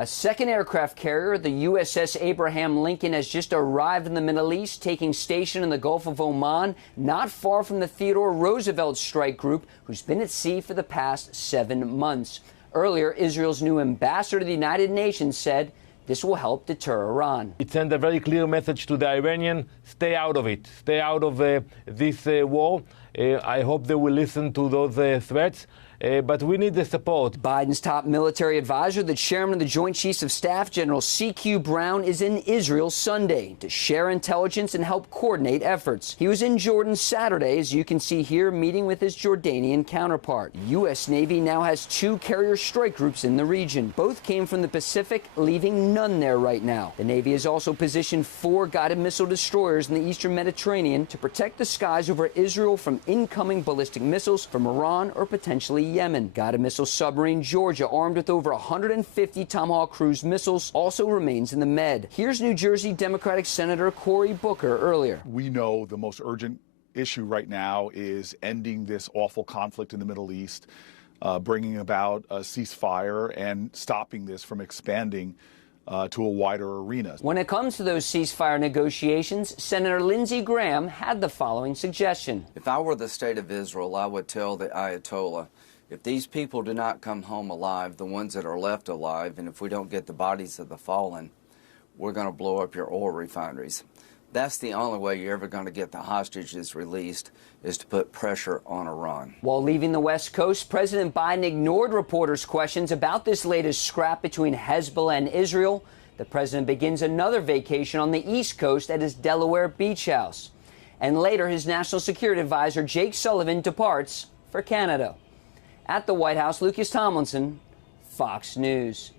A second aircraft carrier, the USS Abraham Lincoln, has just arrived in the Middle East, taking station in the Gulf of Oman, not far from the Theodore Roosevelt strike group, who's been at sea for the past 7 months. Earlier, Israel's new ambassador to the United Nations said this will help deter Iran. It sent a very clear message to the Iranians: stay out of it, stay out of this war. I hope they will listen to those threats. But we need the support. Biden's top military advisor, the chairman of the Joint Chiefs of Staff, General C.Q. Brown, is in Israel Sunday to share intelligence and help coordinate efforts. He was in Jordan Saturday, as you can see here, meeting with his Jordanian counterpart. The U.S. Navy now has 2 carrier strike groups in the region. Both came from the Pacific, leaving none there right now. The Navy has also positioned 4 guided missile destroyers in the eastern Mediterranean to protect the skies over Israel from incoming ballistic missiles from Iran or potentially Yemen. Guided missile submarine Georgia, armed with over 150 Tomahawk cruise missiles, also remains in the Med. Here's New Jersey Democratic Senator Cory Booker earlier. We know the most urgent issue right now is ending this awful conflict in the Middle East, bringing about a ceasefire and stopping this from expanding to a wider arena. When it comes to those ceasefire negotiations, Senator Lindsey Graham had the following suggestion. If I were the state of Israel, I would tell the Ayatollah, if these people do not come home alive, the ones that are left alive, and if we don't get the bodies of the fallen, we're going to blow up your oil refineries. That's the only way you're ever going to get the hostages released, is to put pressure on Iran. While leaving the West Coast, President Biden ignored reporters' questions about this latest scrap between Hezbollah and Israel. The president begins another vacation on the East Coast at his Delaware beach house. And later, his national security advisor, Jake Sullivan, departs for Canada. At the White House, Lucas Tomlinson, Fox News.